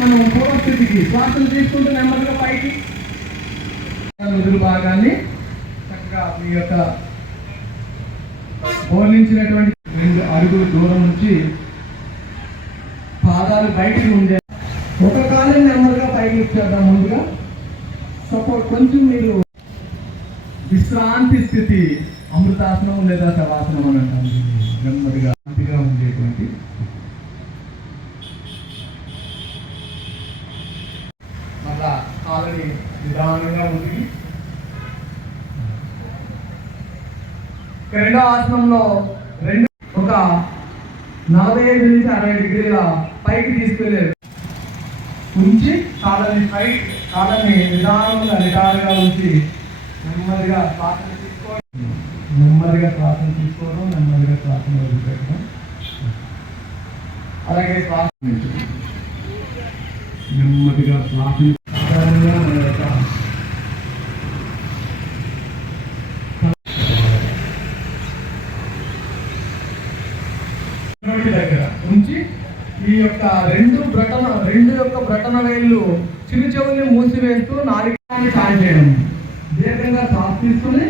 మనం పూర్వస్థితికి శ్వాసను తీసుకుంటూ నెమ్మదిగా పైకి. నుదురు భాగాన్ని చక్కగా మీ యొక్క బోర్లించినటువంటి రెండు అడుగుల దూరం నుంచి పాదాలు బయటికి ఉండే. ఒక కాలం నెమ్మదిగా పైకి ఇచ్చేద్దాం ముందుగా. సపోర్ట్ కొంచెం మీరు విశ్రాంతి స్థితి అమృతాసనం లేదా శవాసనం అని అంటాం. నెమ్మదిగా శాంతిగా ఉండేటువంటి మళ్ళా కాలని నిదానంగా ఉంది. రెండో ఆసనంలో రెండు ఒక నలభై ఐదు నుంచి అరవై డిగ్రీల పైకి తీసుకెళ్ళారు ఉంచి కాళ్ళని పై కాళ్ళని నిదానంగా నిటారుగా ఉంచి నెమ్మదిగా శ్వాసను తీసుకోవడం నెమ్మదిగా శ్వాసను తీసుకోవడం నెమ్మదిగా శ్వాసను వదిలిపెట్టడం. అలాగే శ్వాస నెమ్మదిగా శ్వాసను నిదానంగా మన యొక్క నోటి దగ్గర ఉంచి ఈ యొక్క రెండు బ్రటన రెండు యొక్క బ్రటన వేళ్ళు చిరు చెవుల్ని మూసివేస్తూ నారికాన్ని కాల్ చేయడం. దీర్ఘంగా శ్వాస తీసుకుని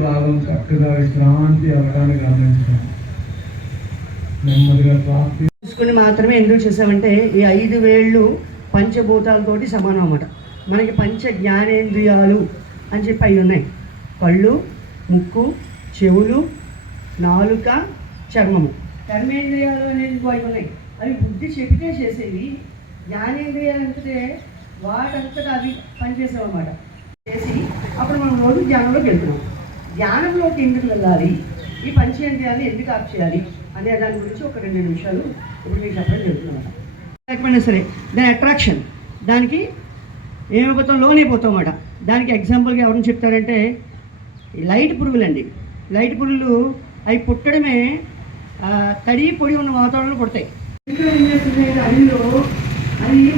భాగం చక్కగా విశ్రాంతి అవడానికి గమనించడం నెమ్మదిగా శ్వాస తీ- చూసుకుని మాత్రమే ఎందుకు చేసామంటే ఈ ఐదు వేళ్ళు పంచభూతాలతోటి సమానం అన్నమాట. మనకి పంచ జ్ఞానేంద్రియాలు అని చెప్పి అవి ఉన్నాయి. కళ్ళు ముక్కు చెవులు నాలుక చర్మము. కర్మేంద్రియాలు అనేది అవి ఉన్నాయి. అవి బుద్ధి చెబితే చేసేవి జ్ఞానేంద్రియాలు అంటే వాటంతటా అవి పనిచేసామన్నమాట చేసి అప్పుడు మనం రోజు ధ్యానంలోకి వెళ్తున్నాం. ధ్యానంలోకి ఎందుకు వెళ్ళాలి? ఈ పంచేంద్రియాలు ఎందుకు ఆప్ చేయాలి? అనే దాని గురించి ఒక రెండు నిమిషాలు ఇప్పుడు మీకు చెప్పడం జరుగుతుంది లేకపోయినా సరే దాని అట్రాక్షన్ దానికి ఏమైపోతాం లోన్ అయిపోతాం అన్నమాట. దానికి ఎగ్జాంపుల్గా ఎవరిని చెప్తారంటే లైట్ పురుగులు అండి లైట్ పురుగులు అవి పుట్టడమే తడి పొడి ఉన్న వాతావరణంలో పుడతాయి. ఇంకా ఏం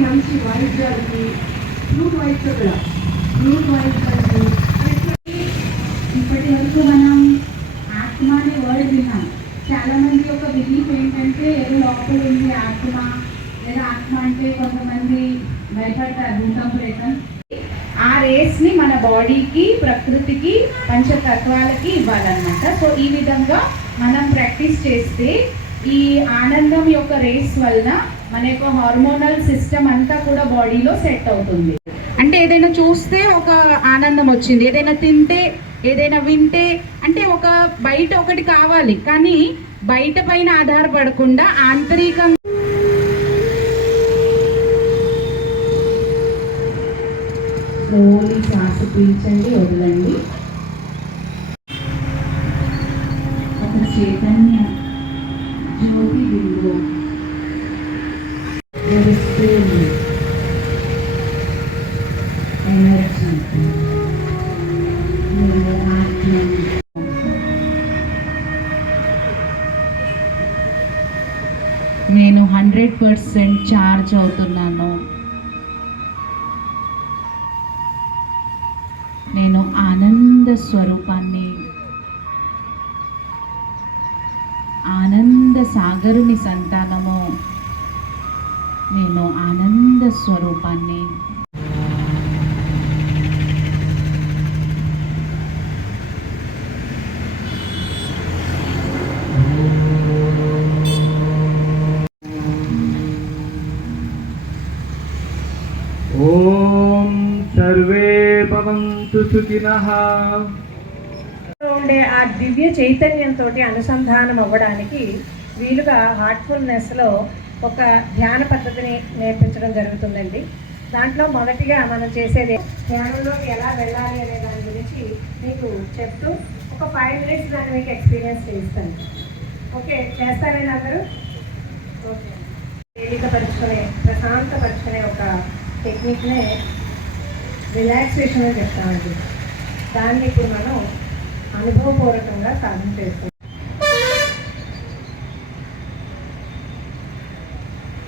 మంచి వాయిద్యాలకి ఫ్లూట్ వాయిద్యం ఫ్లూట్ వాయిద్యాలకి ఇప్పటి వరకు మనం ఆత్మ అనే వర్డ్ విన్నాం. చాలా మంది బిలీఫ్ ఏంటంటే ఏదో లోపల ఉంది ఆత్మ లేదా ఆత్మ అంటే కొంతమంది భయపడతారు భూతం అయితే ఆ రేస్ని మన బాడీకి ప్రకృతికి పంచతత్వాలకి ఇవ్వాలన్నమాట. సో ఈ విధంగా మనం ప్రాక్టీస్ చేస్తే ఈ ఆనందం యొక్క రేస్ వలన మన యొక్క హార్మోనల్ సిస్టమ్ అంతా కూడా బాడీలో సెట్ అవుతుంది. అంటే ఏదైనా చూస్తే ఒక ఆనందం వచ్చింది ఏదైనా తింటే ఏదైనా వింటే అంటే ఒక బయట ఒకటి కావాలి. కానీ బయట పైన ఆధారపడకుండా ఆంతరికంగా స్లోలీ శ్వాస పీల్చండి వదలండి. ఒక చైతన్య జ్యోతి బిందు. మెరుస్తూ ఎనర్జీ మీరు ఆత్మని నేను హండ్రెడ్ పర్సెంట్ ఛార్జ్ అవుతున్నాను. స్వరూపాన్ని ఆనంద సాగరుని సంతానము నేను ఆనంద స్వరూపాన్ని ఓం సర్వే భవంతు సుఖినః ఉండే ఆ దివ్య చైతన్యంతో అనుసంధానం అవ్వడానికి వీలుగా హార్ట్ఫుల్నెస్లో ఒక ధ్యాన పద్ధతిని నేర్పించడం జరుగుతుందండి. దాంట్లో మొదటిగా మనం చేసేది ధ్యానంలోకి ఎలా వెళ్ళాలి అనే దాని గురించి మీకు చెప్తూ ఒక ఫైవ్ మినిట్స్ దాన్ని మీకు ఎక్స్పీరియన్స్ చేస్తాను ఓకే చేస్తారేనా అందరూ? ఓకే. తేలికపరుచుకునే ప్రశాంతపరుచుకునే ఒక టెక్నిక్నే రిలాక్సేషన్ అని చెప్తామండి దాన్ని ఇప్పుడు మనం అనుభవపూర్వకంగా సాధన చేస్తాం.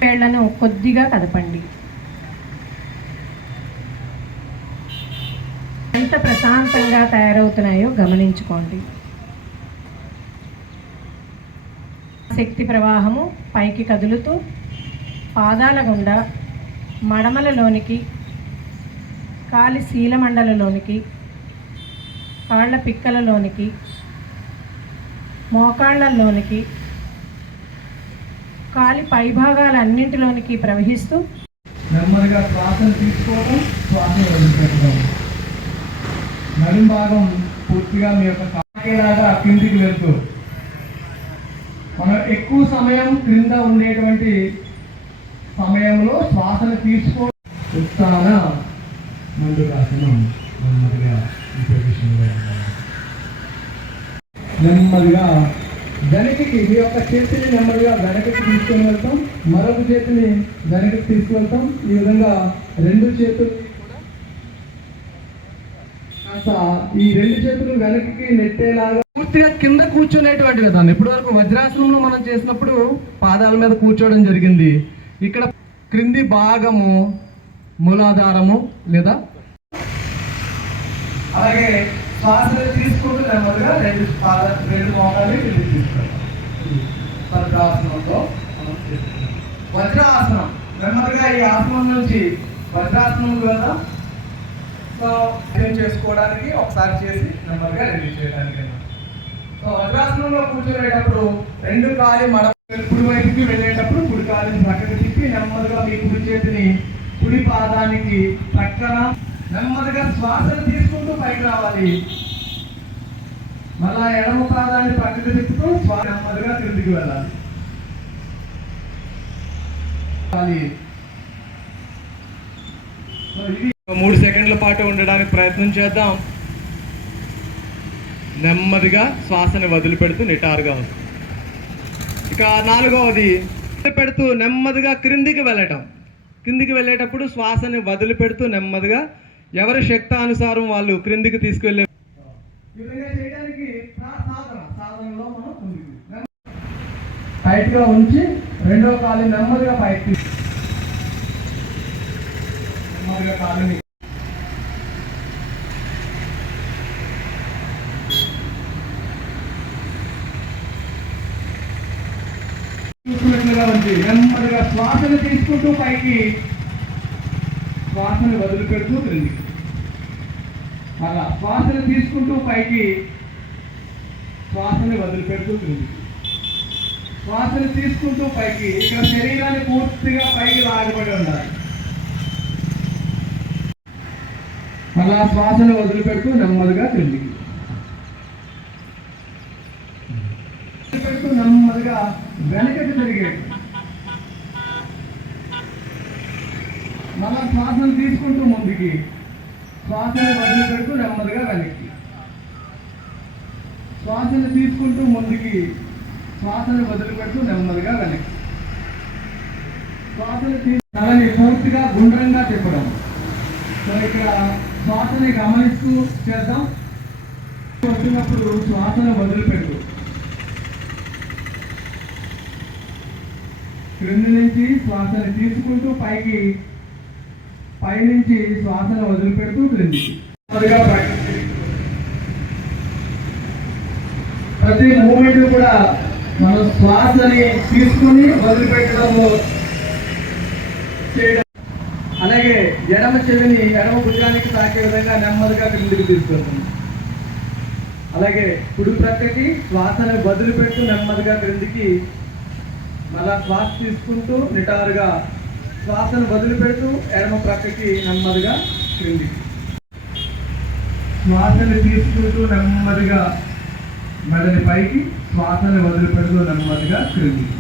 వేళ్ళను కొద్దిగా కదపండి. ఎంత ప్రశాంతంగా తయారవుతున్నాయో గమనించుకోండి. శక్తి ప్రవాహము పైకి కదులుతూ పాదాల గుండా మడమలలోనికి కాలి శీలమండలలోనికి కాళ్ళ పిక్కలలోనికి మోకాళ్ళలోనికి కాలి పైభాగాలన్నింటిలోనికి ప్రవహిస్తూ నెమ్మదిగా శ్వాసను తీసుకోవడం శ్వాసను వదిలిపెట్టడం. నడుం భాగం పూర్తిగా మీ యొక్క కాకేలాగా కిందికి వెళ్తూ మనం ఎక్కువ సమయం క్రింద ఉండేటువంటి సమయంలో శ్వాసను తీసుకో ఉత్సాహన మండురాసనం నెమ్మదిగా ఈ నెమ్మదిగా వెనక్కి మీ యొక్క చేతిని నెమ్మదిగా వెనక్కి తీసుకొని వెళ్తాం. మరొక చేతిని వెనక్కి తీసుకువెళ్తాం ఈ విధంగా రెండు చేతులు కాస్త ఈ రెండు చేతులు వెనక్కి నెట్టేలాగా పూర్తిగా కింద కూర్చునేటువంటి విధానం. ఇప్పటి వరకు వజ్రాసనంలో మనం చేసినప్పుడు పాదాల మీద కూర్చోవడం జరిగింది. ఇక్కడ క్రింది భాగము మూలాధారము లేదా అలాగే శ్వాస తీసుకుంటూ నెమ్మదిగా రెండు రెండు మోకాలు కిందికి తీసుకెళ్తాం వజ్రాసనంతో మనం వజ్రాసనం. నెమ్మదిగా ఈ ఆసనం నుంచి వజ్రాసనం కదా సో రిలీజ్ చేసుకోవడానికి ఒకసారి చేసి నెమ్మదిగా రిలీజ్ చేయడానికి సో వజ్రాసనంలో కూర్చునేటప్పుడు రెండు కాలి మడ కుడి వైపుకి వెళ్ళేటప్పుడు కుడి కాలిని పక్కకు తిప్పి నెమ్మదిగా మీ కుడి చేతిని కుడి పాదానికి పక్కన నెమ్మదిగా శ్వాసను తీసుకుంటూ పైకి రావాలి. మళ్ళా ఎడమ పాదాన్ని పక్కకు తిప్పుతూ శ్వాస నెమ్మదిగా క్రిందికి వెళ్ళాలి. మూడు సెకండ్ల పాటు ఉండడానికి ప్రయత్నం చేద్దాం. నెమ్మదిగా శ్వాసని వదిలిపెడుతూ నిటారుగా వస్తుంది ఇక నాలుగవది వదిలిపెడుతూ నెమ్మదిగా క్రిందికి వెళ్ళటం. క్రిందికి వెళ్ళేటప్పుడు శ్వాసని వదిలిపెడుతూ నెమ్మదిగా ఎవరి శక్తానుసారం వాళ్ళు క్రిందికి తీసుకువెళ్ళే టైట్గా ఉంచి రెండో కాలు నెమ్మదిగా పైకి నెమ్మదిగా కాలుని చూసుకున్నట్లుగా ఉంది నెమ్మదిగా శ్వాసను తీసుకుంటూ పైకి శ్వాసను వదిలిపెడుతూ క్రింది అలా శ్వాసను తీసుకుంటూ పైకి శ్వాసని వదిలిపెడుతూ క్రింది శ్వాసను తీసుకుంటూ పైకి ఇక్కడ శరీరాన్ని పూర్తిగా పైకి లాగబడి ఉండాలి. అలా శ్వాసను వదిలిపెడుతూ నెమ్మదిగా క్రిందికి వదిలిపెడుతూ నెమ్మదిగా వెనకకి జరిగాయి మళ్ళా శ్వాసను తీసుకుంటూ ముందుకి. శ్వాసను వదిలిపెడుతూ నెమ్మదిగా వెనక్కి. శ్వాసను తీసుకుంటూ ముందుకి. శ్వాసను వదిలిపెడుతూ నెమ్మదిగా వెనక్కి. శ్వాసను తలని పూర్తిగా గుండ్రంగా తిప్పడం. సో ఇక్కడ శ్వాసని గమనిస్తూ చేద్దాం. వచ్చినప్పుడు శ్వాసను వదిలిపెట్టు. క్రింది నుంచి శ్వాసను తీసుకుంటూ పైకి పైనుంచి శ్వాసను వదిలిపెడుతూ క్రింది ప్రతి మూమెంట్ కూడా మనం శ్వాసని తీసుకుని వదిలిపెట్టడంలో చేయడం. అలాగే ఎడమ చెవిని ఎడమ భుజానికి తాకే విధంగా నెమ్మదిగా క్రిందికి తీసుకెళ్తుంది అలాగే కుడి ప్రక్కకి శ్వాసను వదిలిపెట్టు నెమ్మదిగా క్రిందికి మళ్ళా శ్వాస తీసుకుంటూ నిటారుగా శ్వాసను వదిలిపెడుతూ ఎడమ ప్రక్కకి నెమ్మదిగా క్రిందికి. శ్వాసను తీసుకుంటూ నెమ్మదిగా మెడని పైకి శ్వాసను వదిలిపెడుతూ నెమ్మదిగా క్రిందికి.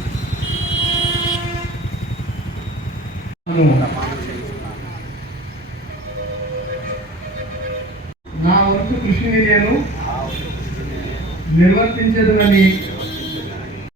నా వరకు కృషి నేను నిర్వర్తించదు అని